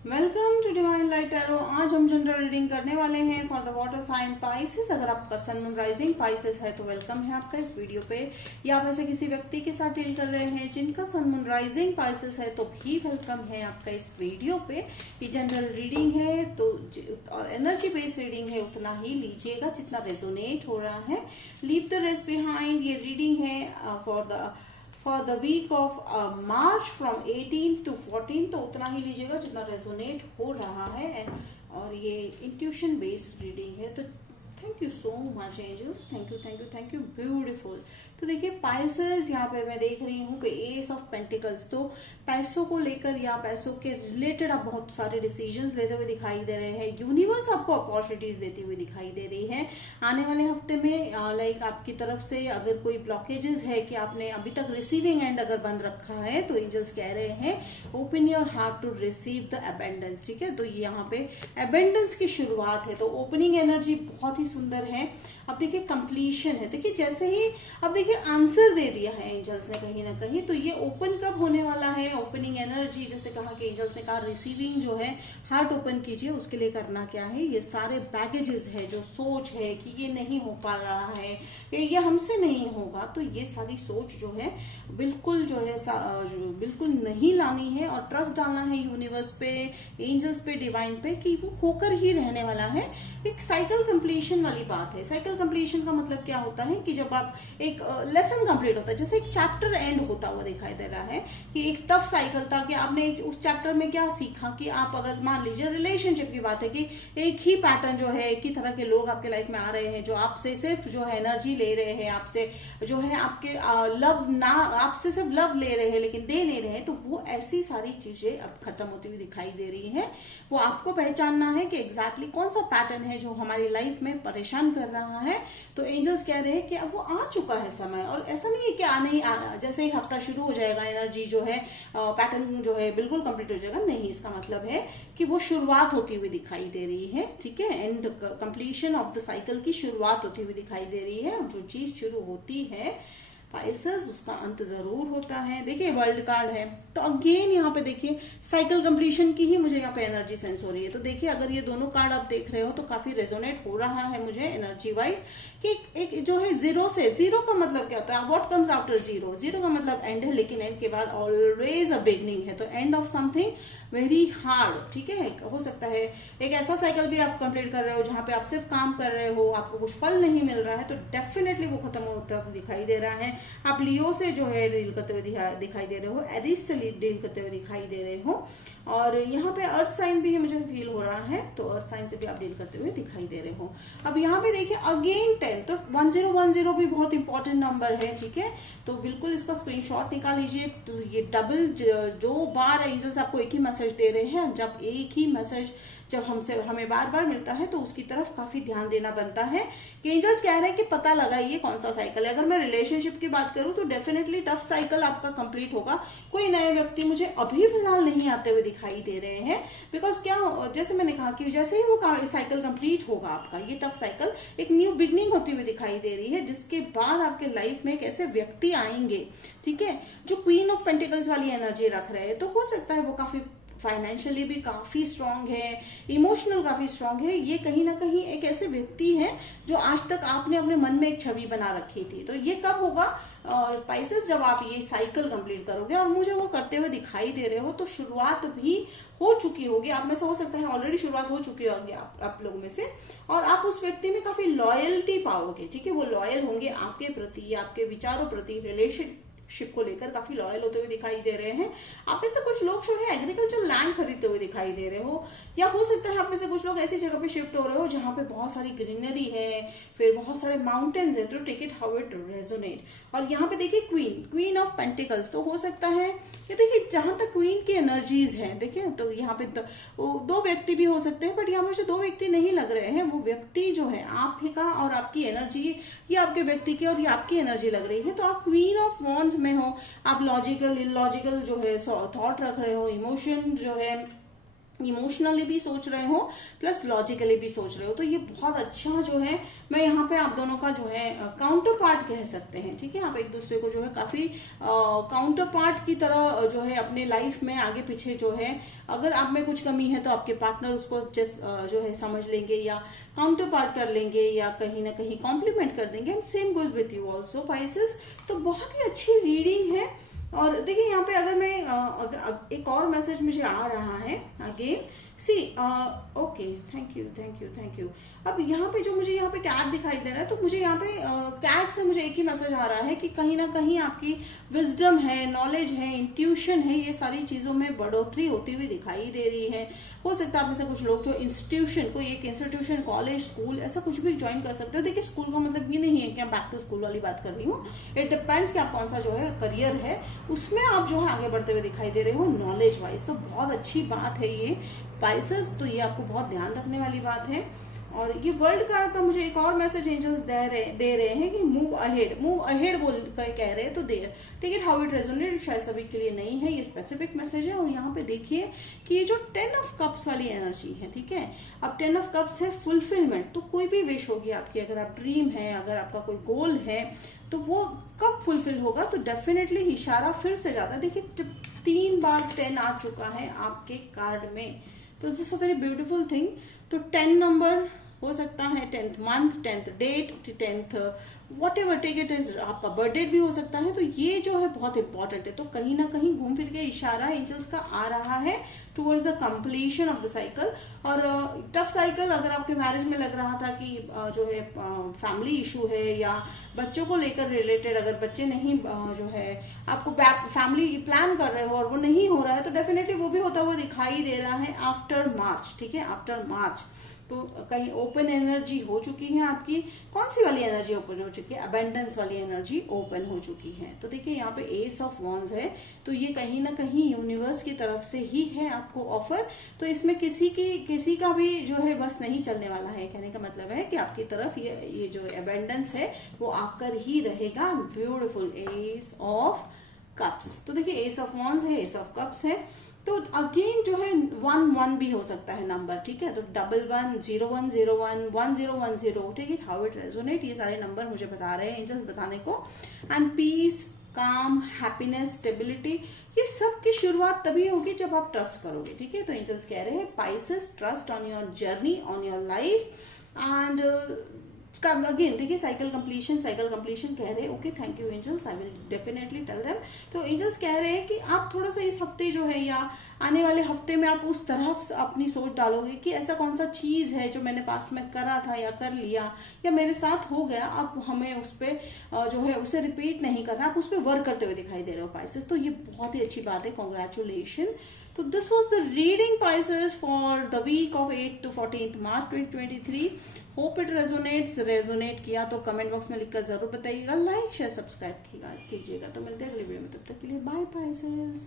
Welcome to divine light tarot. आज हम general reading करने वाले हैं for the water sign Pisces. अगर आपका सन मून राइजिंग पाइसेस है तो वेलकम है आपका इस वीडियो पे। या आप ऐसे किसी व्यक्ति के साथ डील कर रहे हैं जिनका सन मून राइजिंग पाइसेस है तो भी वेलकम है आपका इस वीडियो पे। ये जनरल रीडिंग है तो और एनर्जी बेस्ड रीडिंग है, उतना ही लीजिएगा जितना रेजोनेट हो रहा है। Leave the rest behind. ये रीडिंग है for the week of March from 18 to 14, तो उतना ही लीजिएगा जितना रेजोनेट हो रहा है। और ये इंट्यूशन बेस्ड रीडिंग है। तो thank you so much angels, thank you thank you thank you, beautiful. तो देखिए पाइसेस, यहाँ पे मैं देख रही हूँ कि एस ऑफ पेंटिकल्स, तो पैसों को लेकर या पैसों के रिलेटेड आप बहुत सारे डिसीजंस लेते हुए दिखाई दे रहे हैं। यूनिवर्स आपको अपॉर्चुनिटीज देती हुई दिखाई दे रही है आने वाले हफ्ते में। लाइक आपकी तरफ से अगर कोई ब्लॉकेजेस है कि आपने अभी तक रिसीविंग एंड अगर बंद रखा है तो एंजल्स कह रहे हैं open your heart to receive the abundance. ठीक है, तो ये यहाँ पे अबेंडेंस की शुरुआत है, तो ओपनिंग एनर्जी बहुत ही सुंदर है। अब देखिए कंप्लीशन है। देखिए जैसे ही अब देखिए आंसर दे दिया है एंजल्स ने कहीं ना कहीं, तो ये ओपन कब होने वाला है। ओपनिंग एनर्जी जैसे कहा कि एंजल्स ने कहा रिसीविंग जो है हार्ट ओपन कीजिए। उसके लिए करना क्या है, ये सारे बैगेजेस है, जो सोच है कि ये नहीं हो पा रहा है, ये हमसे नहीं होगा, तो ये सारी सोच जो है बिल्कुल जो है बिल्कुल नहीं लानी है और ट्रस्ट डालना है यूनिवर्स पे, एंजल्स पे, डिवाइन पे कि वो होकर ही रहने वाला है। एक साइकिल कंप्लीशन वाली बात है। साइकिल कंप्लीशन का मतलब क्या होता है कि जब आप एक लेसन कंप्लीट होता है, जैसे एक चैप्टर एंड होता हुआ दिखाई दे रहा है कि एक टफ साइकिल था कि आपने उस चैप्टर में क्या सीखा कि आप अगर मान लीजिए रिलेशनशिप की बात है कि एक ही पैटर्न जो है, एक ही तरह के लोग आपके लाइफ में आ रहे हैं जो आपसे सिर्फ जो है एनर्जी ले रहे हैं, आपसे जो है आपके लव ना, आपसे सिर्फ लव ले रहे हैं लेकिन दे नहीं रहे हैं, तो वो ऐसी सारी चीजें अब खत्म होती हुई दिखाई दे रही है। वो आपको पहचानना है कि एग्जैक्टली कौन सा पैटर्न है जो हमारी लाइफ में परेशान कर रहा है। तो एंजल्स कह रहे हैं कि अब वो आ चुका है समय, और ऐसा नहीं है कि नहीं जैसे ही हफ्ता शुरू हो जाएगा एनर्जी जो है पैटर्न जो है बिल्कुल कंप्लीट हो जाएगा, नहीं। इसका मतलब है कि वो शुरुआत होती हुई दिखाई दे रही है। ठीक है, and completion of the cycle की शुरुआत होती हुई दिखाई दे रही है। जो चीज शुरू होती है पाइसेस, उसका अंत जरूर होता है। देखिए वर्ल्ड कार्ड है, तो अगेन यहाँ पे देखिए साइकिल कंप्लीशन की ही मुझे यहाँ पे एनर्जी सेंस हो रही है। तो देखिए अगर ये दोनों कार्ड आप देख रहे हो तो काफी रेजोनेट हो रहा है मुझे एनर्जी वाइज कि एक जो है जीरो से, जीरो का मतलब क्या होता है, what comes after zero. Zero का मतलब एंड है, लेकिन एंड के बाद ऑलवेज अ बिगनिंग है। तो end of something very hard. ठीक है, हो सकता है एक ऐसा साइकिल भी आप कंप्लीट कर रहे हो जहां पे आप सिर्फ काम कर रहे हो, आपको कुछ फल नहीं मिल रहा है, तो डेफिनेटली वो खत्म होता हुआ दिखाई दे रहा है। आप लियो से जो है डील करते हुए दिखाई दे रहे हो, एरिस से डील करते हुए दिखाई दे रहे हो, और यहाँ पे अर्थ साइन भी मुझे फील हो रहा है, तो अर्थ साइन से भी आप डील करते हुए दिखाई दे रहे हो। अब यहाँ पे देखिए अगेन 10, तो 1010 भी बहुत इंपॉर्टेंट नंबर है। ठीक है, तो बिल्कुल इसका स्क्रीनशॉट निकाल लीजिए। तो ये डबल जो बार एंजल्स आपको एक ही मैसेज दे रहे हैं, जब एक ही मैसेज जब हमें बार बार मिलता है तो उसकी तरफ काफी ध्यान देना बनता है कि एंजल्स कह रहे हैं कि पता लगाइए कौन सा साइकिल है। अगर मैं रिलेशनशिप की बात करूं तो डेफिनेटली टफ साइकिल आपका कंप्लीट होगा। कोई नए व्यक्ति मुझे अभी फिलहाल नहीं आते हुए दिखाई दे रहे हैं, बिकॉज क्या जैसे मैंने कहा कि जैसे ही वो साइकिल कंप्लीट होगा आपका ये टफ साइकिल, एक न्यू बिगनिंग होती हुई दिखाई दे रही है, जिसके बाद आपके लाइफ में एक ऐसे व्यक्ति आएंगे, ठीक है, जो क्वीन ऑफ पेंटिकल्स वाली एनर्जी रख रहे हैं। तो हो सकता है वो काफी फाइनेंशियली भी काफी स्ट्रांग है, इमोशनल काफी स्ट्रांग है। ये कहीं ना कहीं एक ऐसे व्यक्ति है जो आज तक आपने अपने मन में एक छवि बना रखी थी। तो ये कब होगा पाइसेस, जब आप ये साइकिल कंप्लीट करोगे, और मुझे वो करते हुए दिखाई दे रहे हो, तो शुरुआत भी हो चुकी होगी आप में से, हो सकता है ऑलरेडी शुरुआत हो चुकी होगी आप लोगों में से, और आप उस व्यक्ति में काफी लॉयल्टी पाओगे। ठीक है, वो लॉयल होंगे आपके प्रति, आपके विचारों प्रति, रिलेशनशिप को लेकर काफी लॉयल होते हुए दिखाई दे रहे हैं। आप में से कुछ लोग जो है एग्रीकल्चर लैंड खरीदते हुए दिखाई दे रहे हो, या हो सकता है आप में से कुछ लोग ऐसी जगह पे शिफ्ट हो रहे हो जहां पे बहुत सारी ग्रीनरी है, फिर बहुत सारे माउंटेन्स है। तो take it how it resonate. और यहाँ पे देखिए क्वीन ऑफ पेंटिकल्स, तो हो सकता है ये देखिए जहां तक क्वीन की एनर्जीज है, देखिए तो यहाँ पे दो व्यक्ति भी हो सकते हैं, बट यहाँ मुझे दो व्यक्ति नहीं लग रहे हैं। वो व्यक्ति जो है आप ही का और आपकी एनर्जी, ये आपके व्यक्ति की और ये आपकी एनर्जी लग रही है। तो आप क्वीन ऑफ वॉन्ड्स में हो, आप लॉजिकल इलॉजिकल जो है थॉट रख रहे हो, इमोशन जो है इमोशनली भी सोच रहे हो प्लस लॉजिकली भी सोच रहे हो, तो ये बहुत अच्छा जो है, मैं यहाँ पे आप दोनों का जो है काउंटर पार्ट कह सकते हैं। ठीक है, आप एक दूसरे को जो है काफी काउंटर पार्ट की तरह जो है अपने लाइफ में आगे पीछे जो है, अगर आप में कुछ कमी है तो आपके पार्टनर उसको जो है समझ लेंगे या काउंटर पार्ट कर लेंगे या कहीं ना कहीं कॉम्प्लीमेंट कर देंगे। And same goes with you also Pisces. तो बहुत ही अच्छी रीडिंग है। और देखिए यहाँ पे अगर मैं एक और मैसेज मुझे आ रहा है again, see okay, thank you thank you thank you. अब यहाँ पे जो मुझे यहाँ पे कैट दिखाई दे रहा है, तो मुझे यहाँ पे कैट से मुझे एक ही मैसेज आ रहा है कि कहीं ना कहीं आपकी विजडम है, नॉलेज है, इंट्यूशन है, ये सारी चीजों में बढ़ोतरी होती हुई दिखाई दे रही है। हो सकता है आप में से कुछ लोग जो इंस्टीट्यूशन, कोई एक इंस्टीट्यूशन, कॉलेज, स्कूल, ऐसा कुछ भी ज्वाइन कर सकते हो। देखिए स्कूल का मतलब ये नहीं है कि मैं बैक टू स्कूल वाली बात कर रही हूँ। इट डिपेंड्स कि आप कौन सा जो है करियर है उसमें आप जो है आगे बढ़ते हुए दिखाई दे रहे हो नॉलेज वाइज। तो बहुत अच्छी बात है ये पाइसेस, तो ये आपको बहुत ध्यान रखने वाली बात है। और ये वर्ल्ड कार्ड का मुझे एक और मैसेज एंजल्स दे रहे हैं कि मूव अहेड बोल कर कह रहे हैं। तो take it how it resonate, शायद सभी के लिए नहीं है, ये स्पेसिफिक मैसेज है। और यहाँ पे देखिए कि ये जो 10 ऑफ कप्स वाली एनर्जी है, ठीक है, अब 10 ऑफ कप्स है फुलफिलमेंट। तो कोई भी विश होगी आपकी, अगर आप ड्रीम है, अगर आपका कोई गोल है, तो वो कब फुलफिल होगा, तो डेफिनेटली इशारा फिर से जाता है। देखिए 3 बार 10 आ चुका है आपके कार्ड में, तो this a very beautiful thing. तो 10 नंबर हो सकता है, 10th month, 10th date, 10th whatever take it is, आपका बर्थ डेट भी हो सकता है। तो ये जो है बहुत इंपॉर्टेंट है। तो कहीं ना कहीं घूम फिर के इशारा एंजल्स का आ रहा है towards the completion of the cycle. और टफ साइकिल अगर आपके मैरिज में लग रहा था कि जो है फैमिली इशू है या बच्चों को लेकर रिलेटेड, अगर बच्चे नहीं जो है आपको फैमिली प्लान कर रहे हो और वो नहीं हो रहा है, तो डेफिनेटली वो भी होता हुआ दिखाई दे रहा है आफ्टर मार्च। ठीक है, आफ्टर मार्च तो कहीं ओपन एनर्जी हो चुकी है आपकी। कौन सी वाली एनर्जी ओपन हो चुकी है? अबेंडेंस वाली एनर्जी ओपन हो चुकी है। तो देखिए यहाँ पे एस ऑफ वॉन्ड्स है, तो ये कहीं ना कहीं यूनिवर्स की तरफ से ही है आपको ऑफर। तो इसमें किसी का भी जो है बस नहीं चलने वाला है। कहने का मतलब है कि आपकी तरफ ये जो अबेंडेंस है वो आकर ही रहेगा। Beautiful S of cups. तो देखिए एस ऑफ वॉन्ड्स है, एस ऑफ कप्स है। तो अगेन जो है 1 भी हो सकता है नंबर। ठीक है, तो 11 01 01 1010, ठीक है, हाउ इट रेजोनेट, ये सारे नंबर मुझे बता रहे हैं एंजल्स बताने को। एंड पीस, काम, हैप्पीनेस, स्टेबिलिटी, ये सब की शुरुआत तभी होगी जब आप ट्रस्ट करोगे। ठीक है, तो एंजल्स कह रहे हैं Pisces trust on your journey, on your life. And again देखिए साइकिल कंप्लीशन कह रहे हैं। Okay, thank you angels, I will definitely tell them. तो एंजल्स कह रहे हैं कि आप थोड़ा सा इस हफ्ते जो है या आने वाले हफ्ते में आप उस तरफ अपनी सोच डालोगे कि ऐसा कौन सा चीज है जो मैंने पास में करा था या कर लिया या मेरे साथ हो गया, अब हमें उस पर जो है उसे रिपीट नहीं करना, आप उस पर वर्क करते हुए दिखाई दे रहे हो पाइसेस। तो ये बहुत ही अच्छी बात है, कॉन्ग्रेचुलेशन। तो this was the reading Pisces for the week of 8 to 14 March 2023। Hope it resonate किया तो कमेंट बॉक्स में लिखकर जरूर बताइएगा, लाइक शेयर सब्सक्राइब कीजिएगा। तो मिलते हैं अगले वीडियो में, तब तक के लिए बाय पाइसेस।